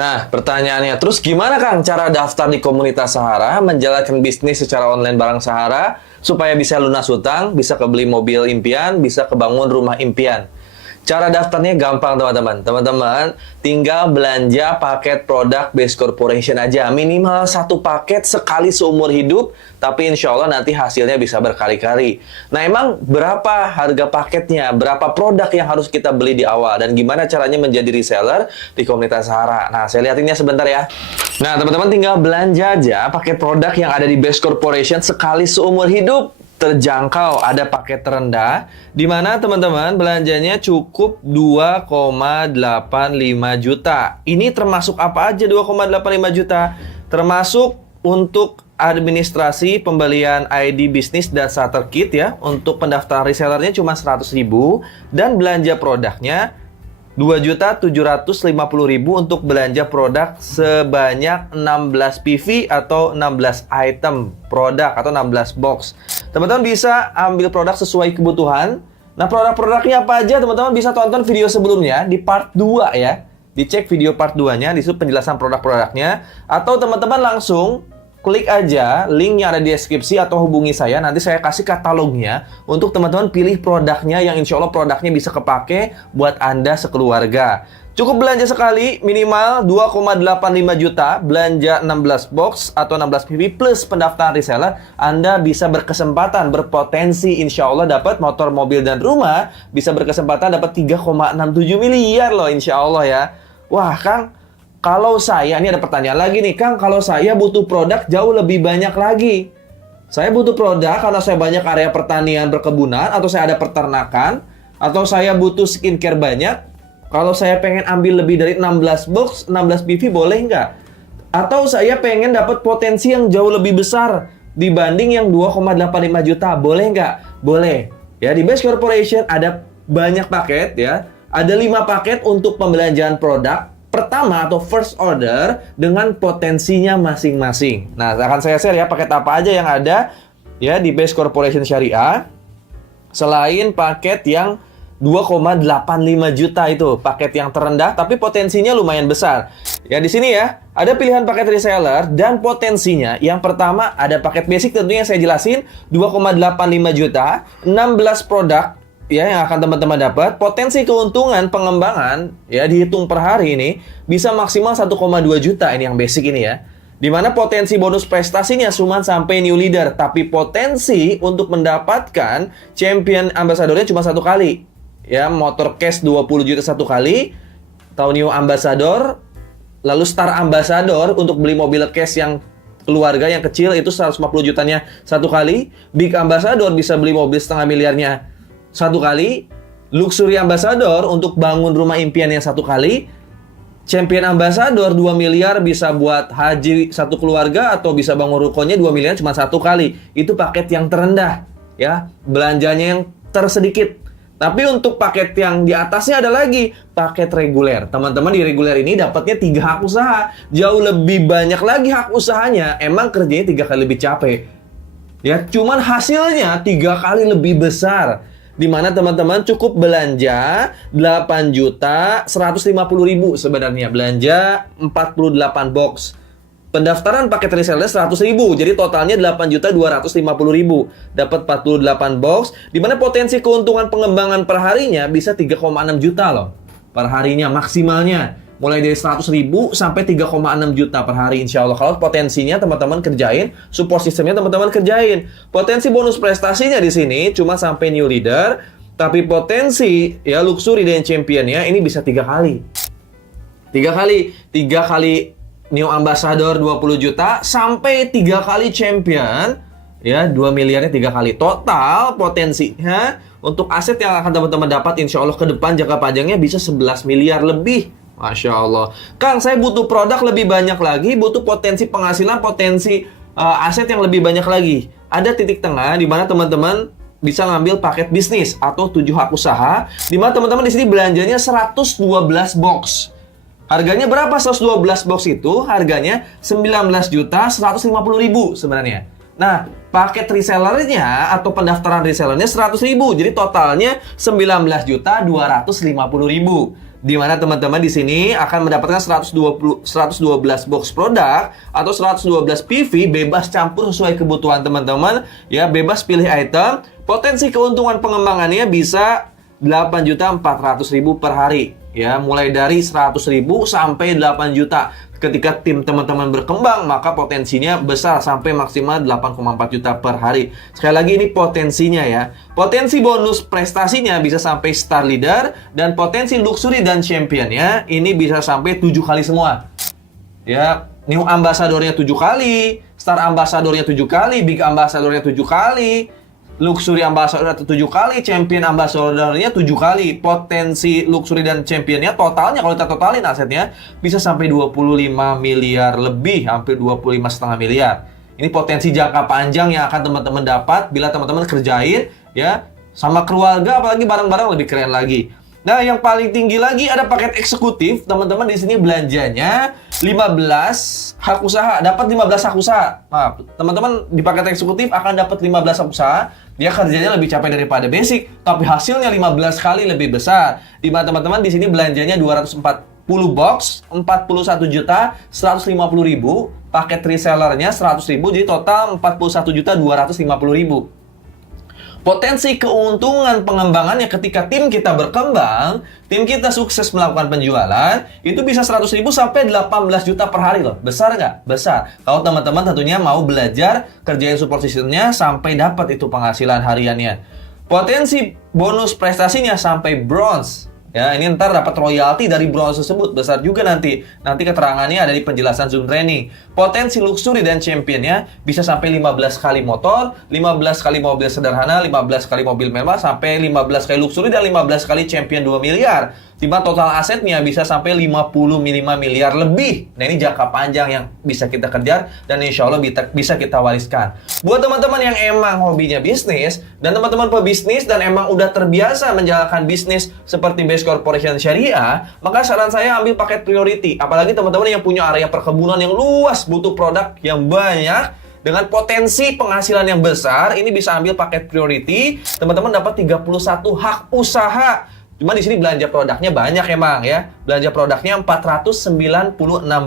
Nah, pertanyaannya, terus gimana Kang cara daftar di komunitas Sahara, menjalankan bisnis secara online bareng Sahara, supaya bisa lunas hutang, bisa kebeli mobil impian, bisa kebangun rumah impian? Cara daftarnya gampang teman-teman. Teman-teman tinggal belanja paket produk Base Corporation aja. Minimal satu paket sekali seumur hidup, tapi insya Allah nanti hasilnya bisa berkali-kali. Nah emang berapa harga paketnya? Berapa produk yang harus kita beli di awal? Dan gimana caranya menjadi reseller di komunitas Sahara? Nah saya lihatinnya sebentar ya. Nah teman-teman tinggal belanja aja paket produk yang ada di Base Corporation sekali seumur hidup. Terjangkau, ada paket terendah di mana teman-teman belanjanya cukup 2,85 juta. Ini termasuk apa aja 2,85 juta? Termasuk untuk administrasi pembelian ID bisnis dan starter kit ya. Untuk pendaftaran resellernya cuma 100.000 dan belanja produknya 2.750.000 untuk belanja produk sebanyak 16 PV atau 16 item produk atau 16 box. Teman-teman bisa ambil produk sesuai kebutuhan. Nah, produk-produknya apa aja? Teman-teman bisa tonton video sebelumnya di part 2 ya. Dicek video part 2-nya, di situ penjelasan produk-produknya. Atau teman-teman langsung klik aja link yang ada di deskripsi atau hubungi saya. Nanti saya kasih katalognya untuk teman-teman pilih produknya yang insya Allah produknya bisa kepake buat Anda sekeluarga. Cukup belanja sekali, minimal 2,85 juta, belanja 16 box atau 16 PV plus pendaftaran reseller, Anda bisa berkesempatan, berpotensi insya Allah dapat motor, mobil, dan rumah, bisa berkesempatan dapat 3,67 miliar loh insya Allah ya. Wah Kang, kalau saya, ini ada pertanyaan lagi nih, Kang, kalau saya butuh produk jauh lebih banyak lagi. Saya butuh produk karena saya banyak area pertanian, perkebunan, atau saya ada peternakan, atau saya butuh skincare banyak. Kalau saya pengen ambil lebih dari 16 box, 16 PV boleh nggak? Atau saya pengen dapat potensi yang jauh lebih besar dibanding yang 2,85 juta, boleh nggak? Boleh. Ya, di Base Corporation ada banyak paket ya. Ada 5 paket untuk pembelanjaan produk pertama atau first order dengan potensinya masing-masing. Nah, akan saya share ya paket apa aja yang ada ya di Base Corporation Syariah. Selain paket yang 2,85 juta itu, paket yang terendah tapi potensinya lumayan besar. Ya di sini ya, ada pilihan paket reseller dan potensinya. Yang pertama ada paket basic tentunya saya jelasin 2,85 juta, 16 produk ya yang akan teman-teman dapat. Potensi keuntungan pengembangan ya dihitung per hari ini bisa maksimal 1,2 juta ini yang basic ini ya. Dimana potensi bonus prestasinya cuma sampai new leader, tapi potensi untuk mendapatkan champion ambassadornya cuma 1 kali. Ya, motor cash 20 juta 1 kali, atau new ambassador, lalu star ambassador untuk beli mobil cash yang keluarga yang kecil itu 150 jutanya 1 kali, big ambassador bisa beli mobil setengah miliarnya 1 kali, luxury ambassador untuk bangun rumah impian yang 1 kali, champion ambassador 2 miliar bisa buat haji 1 keluarga atau bisa bangun rukonya 2 miliar cuma 1 kali. Itu paket yang terendah ya, belanjanya yang tersedikit. Tapi untuk paket yang di atasnya ada lagi paket reguler. Teman-teman di reguler ini dapatnya 3 hak usaha. Jauh lebih banyak lagi hak usahanya. Emang kerjanya 3 kali lebih capek. Ya, cuman hasilnya 3 kali lebih besar. Dimana teman-teman cukup belanja 8.150.000 sebenarnya. Belanja 48 box. Pendaftaran paket reseller 100.000, jadi totalnya 8.250.000. Dapat 48 box, di mana potensi keuntungan pengembangan per harinya bisa 3,6 juta loh. Per harinya maksimalnya. Mulai dari 100.000 sampai 3,6 juta per hari insya Allah. Kalau potensinya teman-teman kerjain, support sistemnya teman-teman kerjain. Potensi bonus prestasinya di sini cuma sampai new leader, tapi potensi ya luxury dan championnya ini bisa 3 kali. 3 kali new ambassador 20 juta sampai 3 kali champion ya 2 miliarnya 3 kali. Total potensinya untuk aset yang akan teman-teman dapat insya Allah ke depan jangka panjangnya bisa 11 miliar lebih. Masya Allah. Kang, saya butuh produk lebih banyak lagi, butuh potensi penghasilan, potensi aset yang lebih banyak lagi. Ada titik tengah di mana teman-teman bisa ngambil paket bisnis atau 7 hak usaha, di mana teman-teman di sini belanjanya 112 box. Harganya berapa 112 box itu? Harganya 19.150.000 sebenarnya. Nah, paket resellernya atau pendaftaran resellernya 100.000. Jadi totalnya 19.250.000. Di mana teman-teman di sini akan mendapatkan 112 box produk atau 112 PV bebas campur sesuai kebutuhan teman-teman ya, bebas pilih item. Potensi keuntungan pengembangannya bisa 8.400.000 per hari ya, mulai dari 100.000 sampai 8 juta. Ketika tim teman-teman berkembang, maka potensinya besar sampai maksimal 8,4 juta per hari. Sekali lagi ini potensinya ya. Potensi bonus prestasinya bisa sampai star leader, dan potensi luxury dan championnya ini bisa sampai 7 kali semua. Ya, new ambassadornya 7 kali, star ambassadornya 7 kali, big ambassadornya 7 kali, luxury ambassador 7 kali, champion ambassadornya 7 kali. Potensi luxury dan championnya totalnya kalau kita totalin asetnya bisa sampai 25 miliar lebih, hampir 25,5 miliar. Ini potensi jangka panjang yang akan teman-teman dapat bila teman-teman kerjain ya sama keluarga, apalagi bareng-bareng lebih keren lagi. Nah, yang paling tinggi lagi ada paket eksekutif. Teman-teman di sini belanjanya 15 hak usaha, dapat 15 hak usaha. Nah, teman-teman di paket eksekutif akan dapat 15 hak usaha. Dia kerjanya lebih capek daripada basic, tapi hasilnya 15 kali lebih besar. Di mana teman-teman di sini belanjanya 240 box, 41 juta 150 ribu, paket resellernya 100 ribu, jadi total 41 juta 250 ribu. Potensi keuntungan pengembangannya ketika tim kita berkembang, tim kita sukses melakukan penjualan, itu bisa 100.000 sampai 18 juta per hari loh. Besar nggak? Besar. Kalau teman-teman tentunya mau belajar kerjain support systemnya sampai dapat itu penghasilan hariannya. Potensi bonus prestasinya sampai bronze. Ya, ini ntar dapat royalti dari bronze tersebut, besar juga nanti. Nanti keterangannya ada di penjelasan Zoom training. Potensi luxury dan championnya bisa sampai 15 kali motor, 15 kali mobil sederhana, 15 kali mobil mewah, sampai 15 kali luxury dan 15 kali champion 2 miliar. Dimana total asetnya bisa sampai 55 miliar lebih. Nah, ini jangka panjang yang bisa kita kejar dan insya Allah bisa kita wariskan. Buat teman-teman yang emang hobinya bisnis dan teman-teman pebisnis dan emang udah terbiasa menjalankan bisnis seperti Base Corporation Syariah, maka saran saya ambil paket priority. Apalagi teman-teman yang punya area perkebunan yang luas, butuh produk yang banyak dengan potensi penghasilan yang besar, ini bisa ambil paket priority. Teman-teman dapat 31 hak usaha. Cuma di sini belanja produknya banyak emang ya. Belanja produknya 496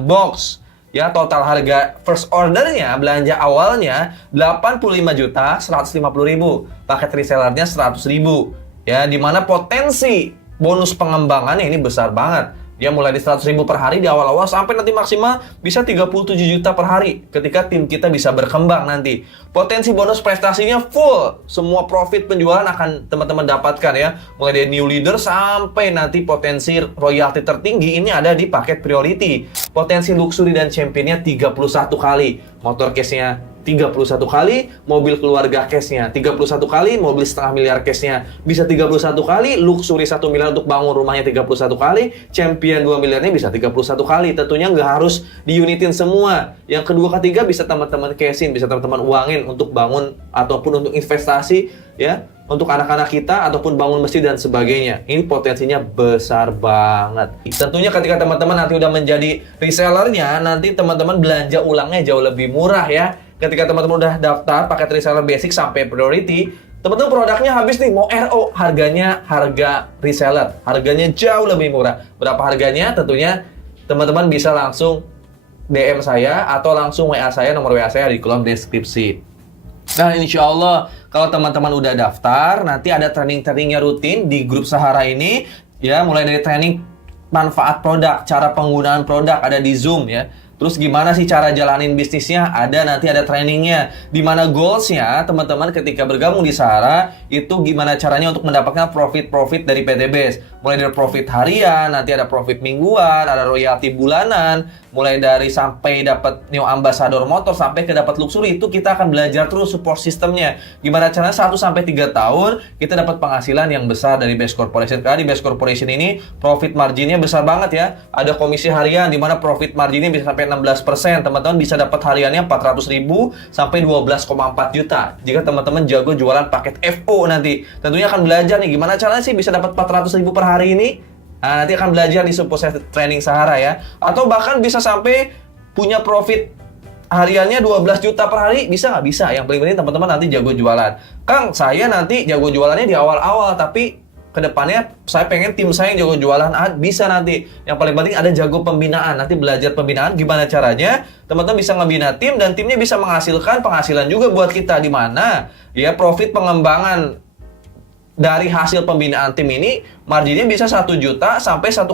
box. Ya, total harga first ordernya, belanja awalnya 85 juta 150 ribu. Paket resellernya 100 ribu. Ya, dimana potensi bonus pengembangannya ini besar banget. Ya, mulai di 100 ribu per hari di awal-awal sampai nanti maksimal bisa 37 juta per hari ketika tim kita bisa berkembang nanti. Potensi bonus prestasinya full. Semua profit penjualan akan teman-teman dapatkan ya. Mulai dari new leader sampai nanti potensi royalti tertinggi ini ada di paket priority. Potensi luxury dan championnya 31 kali. Motor case-nya 31 kali, mobil keluarga case-nya 31 kali, mobil setengah miliar case-nya bisa 31 kali, luxury 1 miliar untuk bangun rumahnya 31 kali, champion 2 miliarnya bisa 31 kali. Tentunya nggak harus diunitin semua. Yang kedua ketiga bisa teman-teman cash-in, bisa teman-teman uangin untuk bangun ataupun untuk investasi ya, untuk anak-anak kita ataupun bangun masjid dan sebagainya. Ini potensinya besar banget. Tentunya ketika teman-teman nanti udah menjadi resellernya, nanti teman-teman belanja ulangnya jauh lebih murah ya. Ketika teman-teman udah daftar paket reseller basic sampai priority, teman-teman produknya habis nih, mau RO, harga reseller, harganya jauh lebih murah. Berapa harganya? Tentunya teman-teman bisa langsung DM saya atau langsung WA saya, nomor WA saya di kolom deskripsi. Nah, insya Allah kalau teman-teman udah daftar, nanti ada training-trainingnya rutin di grup Sahara ini ya, mulai dari training manfaat produk, cara penggunaan produk ada di Zoom ya. Terus gimana sih cara jalanin bisnisnya? Nanti ada trainingnya. Dimana goalsnya teman-teman ketika bergabung di Sahara itu gimana caranya untuk mendapatkan profit dari PTBase. Mulai dari profit harian, nanti ada profit mingguan, ada royalti bulanan, mulai dari sampai dapat new ambassador motor sampai ke dapat luxury, itu kita akan belajar terus support sistemnya. Gimana caranya 1 sampai 3 tahun kita dapat penghasilan yang besar dari Base Corporation. Karena di Base Corporation ini profit marginnya besar banget ya. Ada komisi harian di mana profit marginnya bisa sampai 16%. Teman-teman bisa dapat hariannya 400.000 sampai 12,4 juta. Jika teman-teman jago jualan paket FO nanti. Tentunya akan belajar nih gimana caranya sih bisa dapat 400.000 per hari ini. Nah, nanti akan belajar di support training Sahara ya. Atau bahkan bisa sampai punya profit hariannya 12 juta per hari, bisa nggak? Bisa. Yang paling penting teman-teman nanti jago jualan. Kang, saya nanti jago jualannya di awal-awal, tapi kedepannya saya pengen tim saya yang jago jualan, bisa nanti. Yang paling penting ada jago pembinaan. Nanti belajar pembinaan gimana caranya teman-teman bisa ngebina tim dan timnya bisa menghasilkan penghasilan juga buat kita, di mana ya profit pengembangan dari hasil pembinaan tim ini marginnya bisa 1 juta sampai 1,2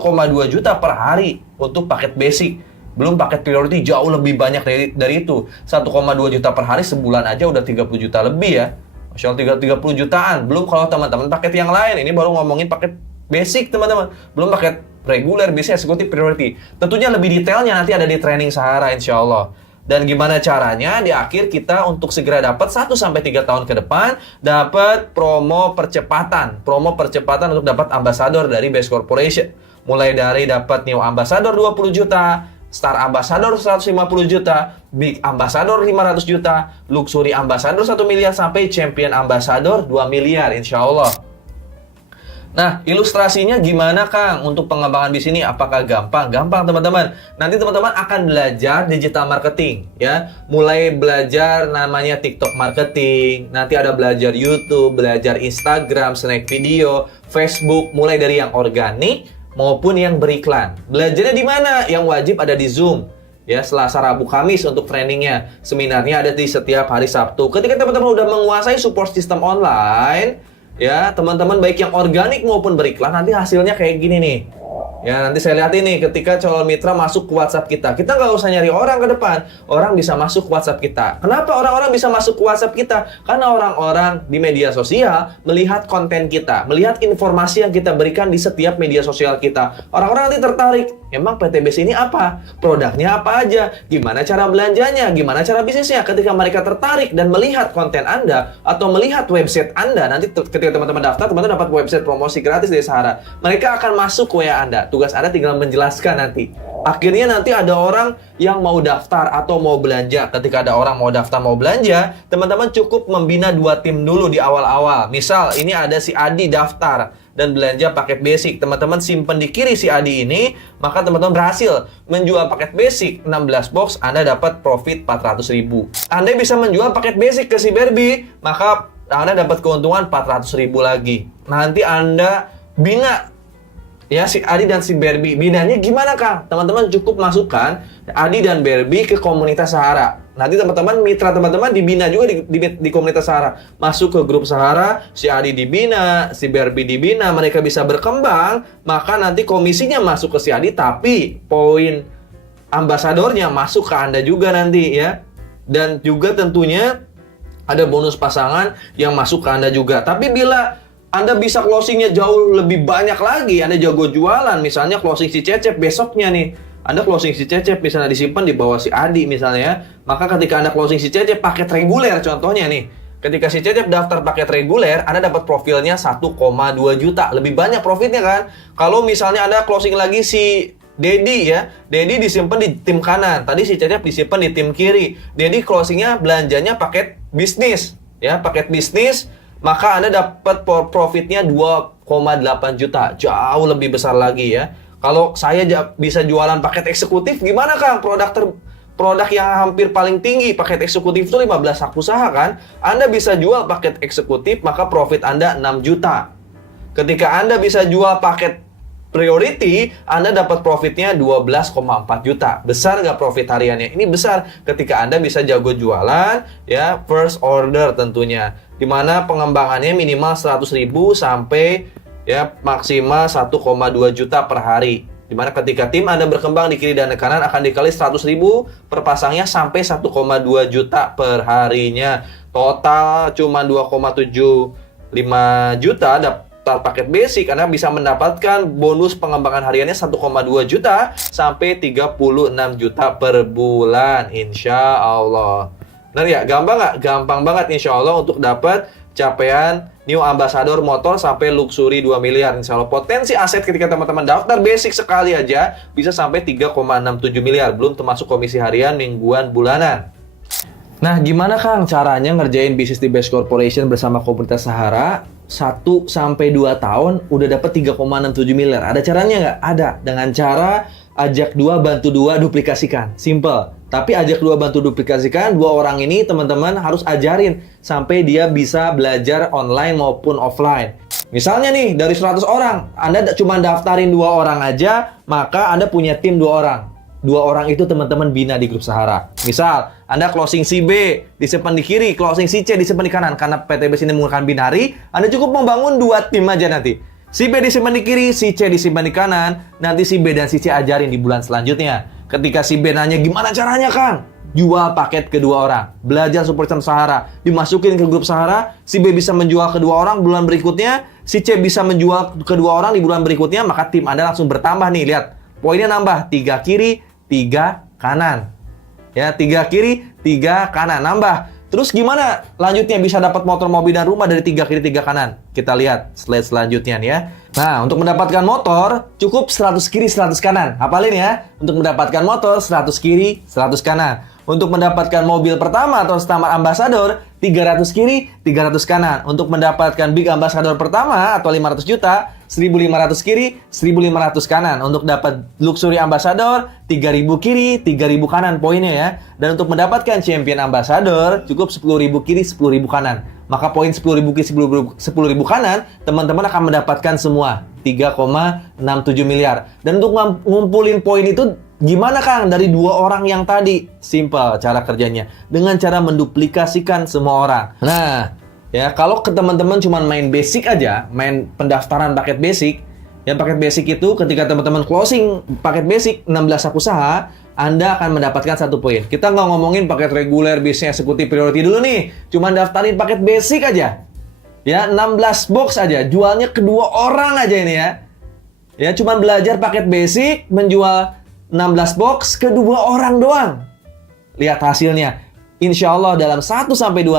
juta per hari untuk paket basic. Belum paket priority jauh lebih banyak dari itu. 1,2 juta per hari sebulan aja udah 30 juta lebih ya. Masya Allah, 30 jutaan. Belum kalau teman-teman paket yang lain. Ini baru ngomongin paket basic teman-teman. Belum paket reguler, bisa eksekutif priority. Tentunya lebih detailnya nanti ada di training Sahara insya Allah. Dan gimana caranya di akhir kita untuk segera dapat 1-3 tahun ke depan dapat promo percepatan. Promo percepatan untuk dapat ambassador dari Best Corporation. Mulai dari dapat New Ambassador 20 juta, Star Ambassador 150 juta, Big Ambassador 500 juta, Luxury Ambassador 1 miliar, sampai Champion Ambassador 2 miliar insya Allah. Nah, ilustrasinya gimana Kang untuk pengembangan di sini? Apakah gampang? Gampang teman-teman. Nanti teman-teman akan belajar digital marketing ya. Mulai belajar namanya TikTok marketing, nanti ada belajar YouTube, belajar Instagram, snack video, Facebook, mulai dari yang organik maupun yang beriklan. Belajarnya di mana? Yang wajib ada di Zoom. Ya, Selasa, Rabu, Kamis untuk trainingnya. Seminarnya ada di setiap hari Sabtu. Ketika teman-teman udah menguasai support system online, ya, teman-teman baik yang organik maupun beriklan, nanti hasilnya kayak gini nih. Ya, nanti saya lihat ini ketika calon mitra masuk ke WhatsApp kita. Kita nggak usah nyari orang ke depan. Orang bisa masuk ke WhatsApp kita. Kenapa orang-orang bisa masuk ke WhatsApp kita? Karena orang-orang di media sosial melihat konten kita, melihat informasi yang kita berikan di setiap media sosial kita. Orang-orang nanti tertarik. Emang PTBS ini apa? Produknya apa aja? Gimana cara belanjanya? Gimana cara bisnisnya? Ketika mereka tertarik dan melihat konten Anda atau melihat website Anda, nanti ketika teman-teman daftar, teman-teman dapat website promosi gratis dari Sahara. Mereka akan masuk ke WA Anda. Tugas Anda tinggal menjelaskan nanti. Akhirnya nanti ada orang yang mau daftar atau mau belanja. Ketika ada orang mau daftar, mau belanja, teman-teman cukup membina 2 tim dulu di awal-awal. Misal, ini ada si Adi daftar dan belanja paket basic. Teman-teman simpen di kiri si Adi ini, maka teman-teman berhasil menjual paket basic 16 box, Anda dapat profit 400.000. Anda bisa menjual paket basic ke si Barbie, maka Anda dapat keuntungan 400.000 lagi. Nanti Anda bina ya si Adi dan si Barbie. Binanya gimana Kang? Teman-teman cukup masukkan Adi dan Barbie ke komunitas Sahara. Nanti teman-teman, mitra teman-teman dibina juga di komunitas Sahara. Masuk ke grup Sahara, si Adi dibina, si Barbie dibina, mereka bisa berkembang, maka nanti komisinya masuk ke si Adi, tapi poin ambasadornya masuk ke Anda juga nanti ya. Dan juga tentunya ada bonus pasangan yang masuk ke Anda juga. Tapi bila Anda bisa closingnya jauh lebih banyak lagi, Anda jago jualan, misalnya closing si Cecep besoknya nih, Anda closing si Cecep misalnya disimpan di bawah si Adi misalnya, maka ketika Anda closing si Cecep paket reguler contohnya nih, ketika si Cecep daftar paket reguler, Anda dapat profilnya 1,2 juta, lebih banyak profitnya kan. Kalau misalnya Anda closing lagi si Dedi ya, Dedi disimpan di tim kanan, tadi si Cecep disimpan di tim kiri. Dedi closingnya belanjanya paket bisnis ya, paket bisnis, maka Anda dapat profitnya 2,8 juta, jauh lebih besar lagi ya. Kalau saya bisa jualan paket eksekutif, gimana Kang? Produk yang hampir paling tinggi, paket eksekutif itu 15 hak usaha kan? Anda bisa jual paket eksekutif, maka profit Anda 6 juta. Ketika Anda bisa jual paket priority, Anda dapat profitnya 12,4 juta. Besar nggak profit hariannya? Ini besar ketika Anda bisa jago jualan, ya, first order tentunya. Dimana pengembangannya minimal 100.000 sampai ya maksimal 1,2 juta per hari. Dimana ketika tim Anda berkembang di kiri dan di kanan akan dikali 100.000 per pasangnya sampai 1,2 juta per harinya. Total cuma 2,75 juta daftar paket basic, Anda bisa mendapatkan bonus pengembangan hariannya 1,2 juta sampai 36 juta per bulan, insya Allah. Benar ya? Gampang nggak? Gampang banget insya Allah untuk dapat capaian New Ambassador motor sampai luxury 2 miliar. Insya Allah potensi aset ketika teman-teman daftar basic sekali aja bisa sampai 3,67 miliar. Belum termasuk komisi harian, mingguan, bulanan. Nah, gimana Kang caranya ngerjain bisnis di Best Corporation bersama komunitas Sahara? 1-2 tahun udah dapat 3,67 miliar. Ada caranya nggak? Ada. Dengan cara ajak 2, bantu 2, duplikasikan. Simple. Tapi ajak 2, bantu duplikasikan. 2 orang ini teman-teman harus ajarin sampai dia bisa belajar online maupun offline. Misalnya nih, dari 100 orang, Anda cuma daftarin 2 orang aja, maka Anda punya tim 2 orang. 2 orang itu teman-teman bina di grup Sahara. Misal, Anda closing si B disimpan di kiri, closing si C disimpan di kanan. Karena PTBS ini menggunakan binary, Anda cukup membangun 2 tim aja nanti. Si B disimpan di kiri, si C disimpan di kanan. Nanti si B dan si C ajarin di bulan selanjutnya. Ketika si B nanya, gimana caranya, Kang? Jual paket kedua orang. Belajar Super System Sahara. Dimasukin ke grup Sahara. Si B bisa menjual kedua orang bulan berikutnya. Si C bisa menjual kedua orang di bulan berikutnya. Maka tim Anda langsung bertambah nih. Lihat. Poinnya nambah. 3 kiri, 3 kanan. Ya, 3 kiri, 3 kanan. Nambah. Terus gimana lanjutnya bisa dapat motor, mobil, dan rumah dari 3 kiri, 3 kanan? Kita lihat slide selanjutnya nih ya. Nah, untuk mendapatkan motor, cukup 100 kiri, 100 kanan. Hafalin ya. Untuk mendapatkan motor, 100 kiri, 100 kanan. Untuk mendapatkan mobil pertama atau Stamar Ambassador, 300 kiri, 300 kanan. Untuk mendapatkan Big Ambassador pertama atau 500 juta, 1.500 kiri, 1.500 kanan. Untuk dapat Luxury Ambassador, 3.000 kiri, 3.000 kanan poinnya ya. Dan untuk mendapatkan Champion Ambassador, cukup 10.000 kiri, 10.000 kanan. Maka poin 10.000 kiri, 10.000 kanan, teman-teman akan mendapatkan semua 3,67 miliar. Dan untuk ngumpulin poin itu gimana, Kang? Dari 2 orang yang tadi. Simple cara kerjanya. Dengan cara menduplikasikan semua orang. Nah, ya kalau ke teman-teman cuma main basic aja, main pendaftaran paket basic, ya paket basic itu ketika teman-teman closing paket basic 16 usaha, Anda akan mendapatkan 1 poin. Kita nggak ngomongin paket reguler, bisnis, eksekutif, priority dulu nih. Cuma daftarin paket basic aja. Ya, 16 box aja. Jualnya kedua orang aja ini ya. Ya, cuma belajar paket basic, menjual 16 box kedua orang doang. Lihat hasilnya. Insya Allah dalam 1-2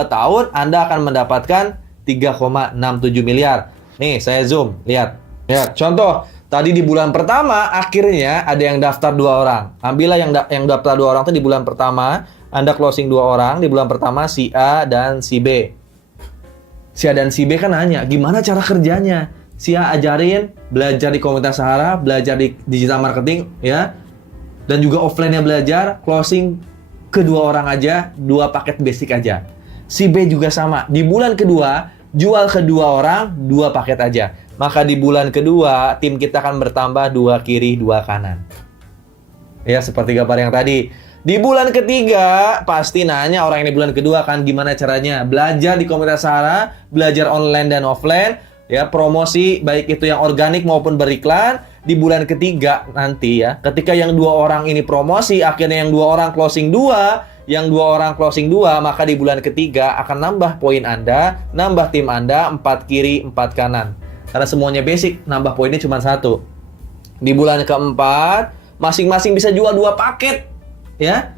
tahun Anda akan mendapatkan 3,67 miliar. Nih, saya zoom. Lihat. Lihat. Contoh, tadi di bulan pertama akhirnya ada yang daftar 2 orang. Ambillah yang daftar 2 orang itu di bulan pertama. Anda closing 2 orang di bulan pertama, si A dan si B. Si A dan si B kan nanya, gimana cara kerjanya? Si A ajarin, belajar di komunitas Sahara, belajar di digital marketing, ya. Dan juga offline-nya belajar, closing kedua orang aja, 2 paket basic aja. Si B juga sama. Di bulan kedua, jual kedua orang, 2 paket aja. Maka di bulan kedua, tim kita akan bertambah 2 kiri, 2 kanan. Ya, seperti gambar yang tadi. Di bulan ketiga, pasti nanya orang ini bulan kedua kan gimana caranya. Belajar di komunitas Sahara, belajar online dan offline. Ya, promosi, baik itu yang organik maupun beriklan. Di bulan ketiga nanti ya, ketika yang 2 orang ini promosi, akhirnya yang 2 orang closing 2, yang 2 orang closing 2, maka di bulan ketiga akan nambah poin Anda, nambah tim Anda 4 kiri, 4 kanan. Karena semuanya basic, nambah poinnya cuma 1. Di bulan keempat, masing-masing bisa jual 2 paket. Ya,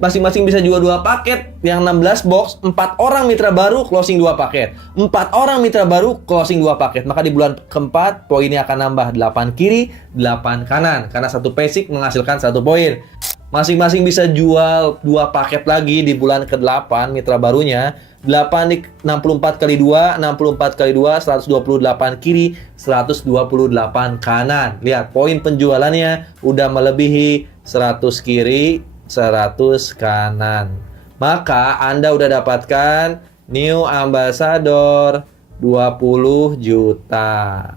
masing-masing bisa jual 2 paket. Yang 16 box, 4 orang mitra baru closing 2 paket. 4 orang mitra baru closing 2 paket. Maka di bulan keempat, poinnya akan nambah 8 kiri, 8 kanan. Karena 1 basic menghasilkan 1 poin. Masing-masing bisa jual 2 paket lagi di bulan ke-8 mitra barunya. 8 di 64 kali 2, 64 kali 2, 128 kiri, 128 kanan. Lihat, poin penjualannya udah melebihi 100 kiri, 100 kanan. Maka Anda udah dapatkan New Ambassador 20 juta.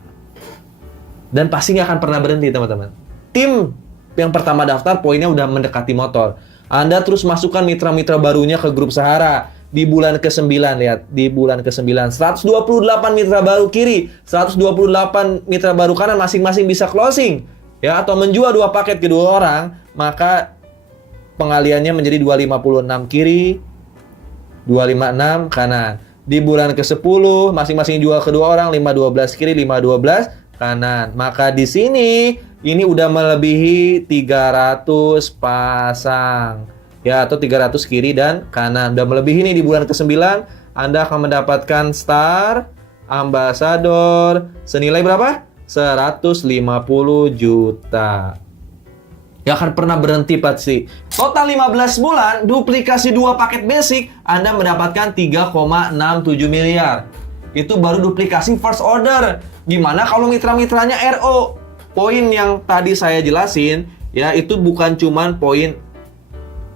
Dan pasti nggak akan pernah berhenti, teman-teman. Tim yang pertama daftar poinnya udah mendekati motor. Anda terus masukkan mitra-mitra barunya ke grup Sahara. Di bulan ke-9, lihat. Di bulan ke-9, 128 mitra baru kiri, 128 mitra baru kanan, masing-masing bisa closing. Ya, atau menjual 2 paket kedua orang, maka pengaliannya menjadi 256 kiri, 256 kanan. Di bulan ke-10, masing-masing jual kedua orang, 512 kiri, 512 kanan. Maka di sini, ini udah melebihi 300 pasang. Ya, atau 300 kiri dan kanan. Udah melebihi ini di bulan ke-9, Anda akan mendapatkan Star Ambassador senilai berapa? 150 juta. Gak akan pernah berhenti pasti. Total 15 bulan, duplikasi 2 paket basic, Anda mendapatkan 3,67 miliar. Itu baru duplikasi first order. Gimana kalau mitra-mitranya RO? Poin yang tadi saya jelasin, ya itu bukan cuman poin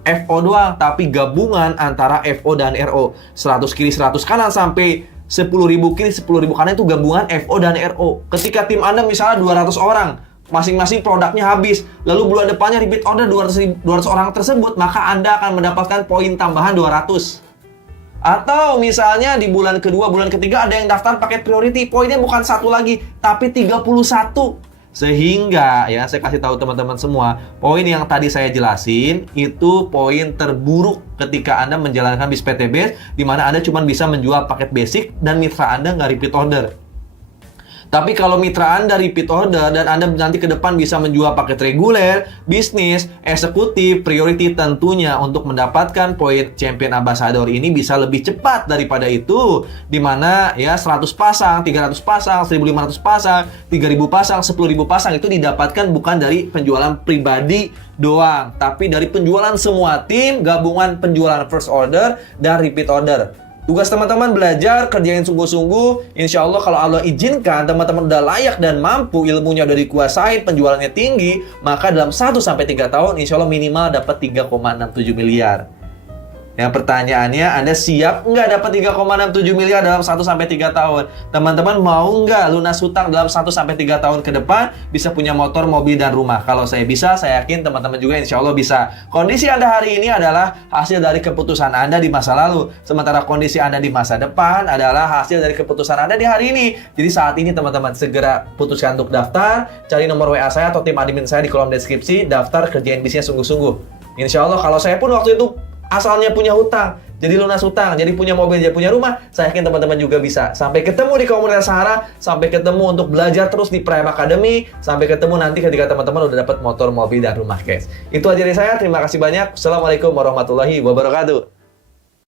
FO doang, tapi gabungan antara FO dan RO. 100 kiri 100 kanan sampai 10.000 kiri, 10.000 kanan itu gabungan FO dan RO. Ketika tim Anda misalnya 200 orang, masing-masing produknya habis, lalu bulan depannya repeat order 200 orang tersebut, maka Anda akan mendapatkan poin tambahan 200. Atau misalnya di bulan kedua, bulan ketiga ada yang daftar paket priority, poinnya bukan 1 lagi, tapi 31. Sehingga ya saya kasih tahu teman-teman semua, poin yang tadi saya jelasin itu poin terburuk ketika Anda menjalankan bis PTBS, di mana Anda cuma bisa menjual paket basic dan mitra Anda nggak repeat order. Tapi kalau mitra Anda repeat order dan Anda nanti ke depan bisa menjual paket reguler, bisnis, eksekutif, priority, tentunya untuk mendapatkan poin champion ambassador ini bisa lebih cepat daripada itu. Dimana ya 100 pasang, 300 pasang, 1.500 pasang, 3.000 pasang, 10.000 pasang itu didapatkan bukan dari penjualan pribadi doang, tapi dari penjualan semua tim, gabungan penjualan first order dan repeat order. Tugas teman-teman belajar, kerjain sungguh-sungguh. Insya Allah kalau Allah izinkan, teman-teman udah layak dan mampu, ilmunya udah dikuasain, penjualannya tinggi, maka dalam 1-3 tahun, insya Allah minimal dapat 3,67 miliar. Yang pertanyaannya, Anda siap nggak dapat 3,67 miliar dalam 1-3 tahun? Teman-teman mau nggak lunas hutang dalam 1-3 tahun ke depan, bisa punya motor, mobil, dan rumah? Kalau saya bisa, saya yakin teman-teman juga insya Allah bisa. Kondisi Anda hari ini adalah hasil dari keputusan Anda di masa lalu. Sementara kondisi Anda di masa depan adalah hasil dari keputusan Anda di hari ini. Jadi saat ini teman-teman segera putuskan untuk daftar, cari nomor WA saya atau tim admin saya di kolom deskripsi, daftar, kerjain bisnisnya sungguh-sungguh. Insya Allah kalau saya pun waktu itu asalnya punya hutang, jadi lunas hutang, jadi punya mobil, jadi punya rumah, saya yakin teman-teman juga bisa. Sampai ketemu di komunitas Sahara, sampai ketemu untuk belajar terus di Prime Academy, sampai ketemu nanti ketika teman-teman udah dapat motor, mobil, dan rumah, guys. Itu aja dari saya, terima kasih banyak. Assalamualaikum warahmatullahi wabarakatuh.